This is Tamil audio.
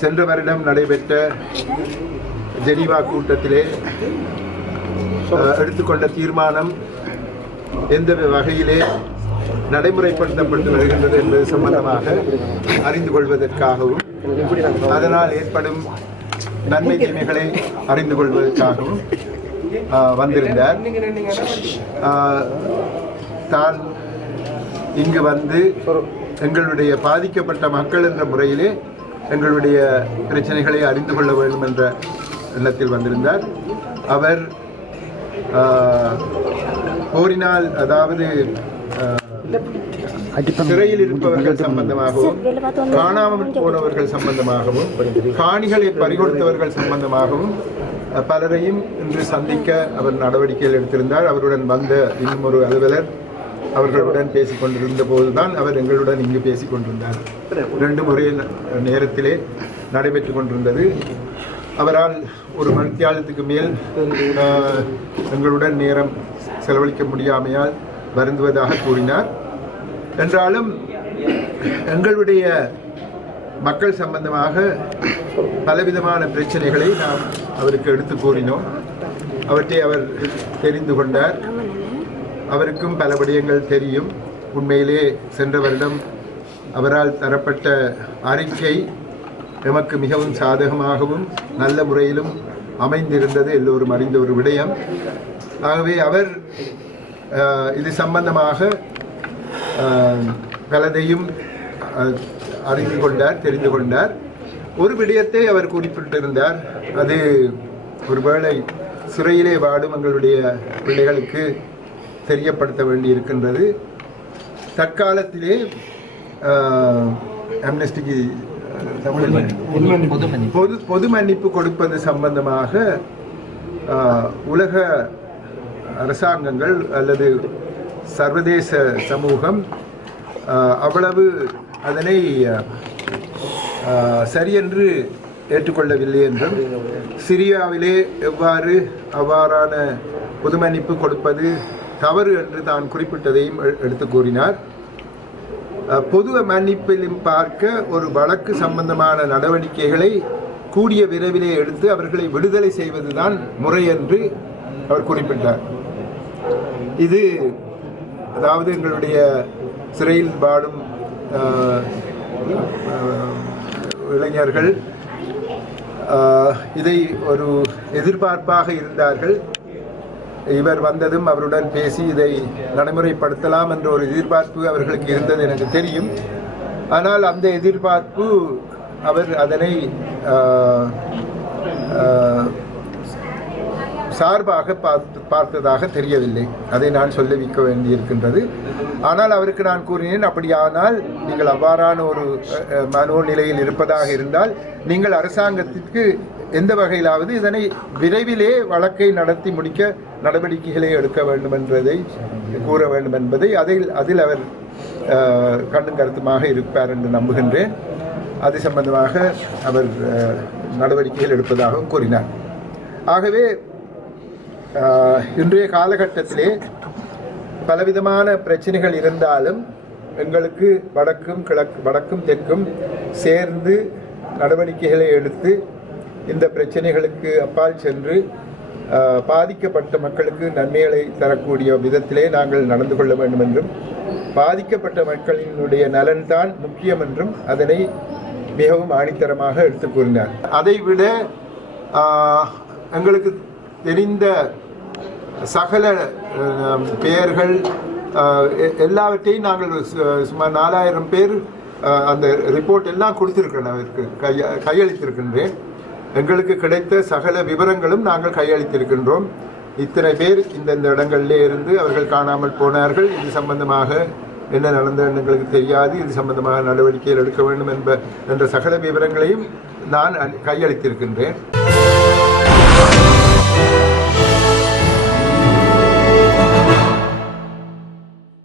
சென்ற வருடம் நடைபெற்ற ஜெனீவா கூட்டத்திலே எடுத்துக்கொண்ட தீர்மானம் எந்த வகையிலே நடைமுறைப்படுத்தப்பட்டு வருகின்றது என்பது சம்பந்தமாக அறிந்து கொள்வதற்காகவும் அதனால் ஏற்படும் நன்மை தீமைகளை அறிந்து கொள்வதற்காகவும் வந்திருந்தார். தான் இங்கு வந்து எங்களுடைய பாதிக்கப்பட்ட மக்கள் என்ற முறையிலே எங்களுடைய பிரச்சனைகளை அறிந்து கொள்ள வேண்டும் என்ற எண்ணத்தில் வந்திருந்தார். அவர் போரினால், அதாவது சிறையில் இருப்பவர்கள் சம்பந்தமாகவும், காணாமல் போனவர்கள் சம்பந்தமாகவும், காணிகளை பறிகொடுத்தவர்கள் சம்பந்தமாகவும் பலரையும் இன்று சந்திக்க அவர் நடவடிக்கைகள் எடுத்திருந்தார். அவருடன் வந்த இன்னும் ஒரு அலுவலர் அவர்களுடன் பேசிக் கொண்டிருந்த போதுதான் அவர் எங்களுடன் இங்கு பேசிக் கொண்டிருந்தார். 2 முறை நேரத்திலே நடைபெற்று கொண்டிருந்தது. அவரால் ஒரு மணித்தியாலத்துக்கு மேல் எங்களுடன் நேரம் செலவழிக்க முடியாமையால் வருந்துவதாக கூறினார். என்றாலும் எங்களுடைய மக்கள் சம்பந்தமாக பலவிதமான பிரச்சனைகளை நாம் அவருக்கு எடுத்து கூறினோம். அவற்றை அவர் தெரிந்து கொண்டார். அவருக்கும் பல விடயங்கள் தெரியும். உண்மையிலே சென்ற வருடம் அவரால் தரப்பட்ட அறிக்கை எமக்கு மிகவும் சாதகமாகவும் நல்ல முறையிலும் அமைந்திருந்தது எல்லோரும் அறிந்த ஒரு விடயம். ஆகவே அவர் இது சம்பந்தமாக பலதையும் அறிந்து கொண்டார், தெரிந்து கொண்டார். ஒரு விடயத்தை அவர் குறிப்பிட்டிருந்தார். அது ஒருவேளை சிறையிலே வாடும் எங்களுடைய பிள்ளைகளுக்கு தெரியப்படுத்த வேண்டி இருக்கின்றது. தற்காலத்திலே அம்னஸ்டிக்கு பொது மன்னிப்பு கொடுப்பது சம்பந்தமாக உலக அரசாங்கங்கள் அல்லது சர்வதேச சமூகம் அவ்வளவு அதனை சரியென்று ஏற்றுக்கொள்ளவில்லை என்றும், சிரியாவிலே அவ்வாறான பொது மன்னிப்பு கொடுப்பது தவறு என்று தான் குறிப்பிட்டதையும் எடுத்து கூறினார். பொது மன்னிப்பிலும் பார்க்க ஒரு வழக்கு சம்பந்தமான நடவடிக்கைகளை கூடிய விரைவிலே எடுத்து அவர்களை விடுதலை செய்வதுதான் முறை என்று அவர் குறிப்பிட்டார். இது அதாவது எங்களுடைய சிறையில் வாடும் இளைஞர்கள் இதை ஒரு எதிர்பார்ப்பாக இருந்தார்கள். இவர் வந்ததும் அவருடன் பேசி இதை நடைமுறைப்படுத்தலாம் என்ற ஒரு எதிர்பார்ப்பு அவர்களுக்கு இருந்தது எனக்கு தெரியும். ஆனால் அந்த எதிர்பார்ப்பு அவர் அதனை சார்பாக பார்த்ததாக தெரியவில்லை. அதை நான் சொல்ல வைக்க வேண்டியிருக்கின்றது. ஆனால் அவருக்கு நான் கூறினேன், அப்படியானால் நீங்கள் அவ்வாறான ஒரு மனோநிலையில் இருப்பதாக இருந்தால் நீங்கள் அரசாங்கத்திற்கு எந்த வகையிலாவது இதனை விரைவிலே வழக்கை நடத்தி முடிக்க நடவடிக்கைகளை எடுக்க வேண்டும் என்பதை கூற வேண்டும் என்பதை அதில் அவர் கண்ணும் கருத்துமாக இருப்பார் என்று நம்புகின்றேன். அது சம்பந்தமாக அவர் நடவடிக்கைகள் எடுப்பதாகவும் கூறினார். ஆகவே இன்றைய காலகட்டத்திலே பலவிதமான பிரச்சனைகள் இருந்தாலும் எங்களுக்கு வடக்கும் தெற்கும் சேர்ந்து நடவடிக்கைகளை எடுத்து இந்த பிரச்சனைகளுக்கு அப்பால் சென்று பாதிக்கப்பட்ட மக்களுக்கு நன்மைகளை தரக்கூடிய விதத்திலே நாங்கள் நடந்து கொள்ள வேண்டும் என்றும், பாதிக்கப்பட்ட மக்களினுடைய நலன்தான் முக்கியம் என்றும் அதனை மிகவும் ஆணித்தரமாக எடுத்து கூறினார். அதைவிட எங்களுக்கு தெரிந்த சகல பெயர்கள் எல்லாவற்றையும் நாங்கள் சுமார் 4000 பேர் அந்த ரிப்போர்ட் எல்லாம் கொடுத்திருக்கிறேன், அவருக்கு கையளித்திருக்கின்றேன். எங்களுக்கு கிடைத்த சகல விவரங்களும் நாங்கள் கையளித்திருக்கின்றோம். இத்தனை பேர் இந்த இடங்களிலே இருந்து அவர்கள் காணாமல் போனார்கள், இது சம்பந்தமாக என்ன நடந்தது எங்களுக்கு தெரியாது, இது சம்பந்தமாக நடவடிக்கைகள் எடுக்க வேண்டும் என்ற சகல விவரங்களையும் நான் கையளித்திருக்கின்றேன்.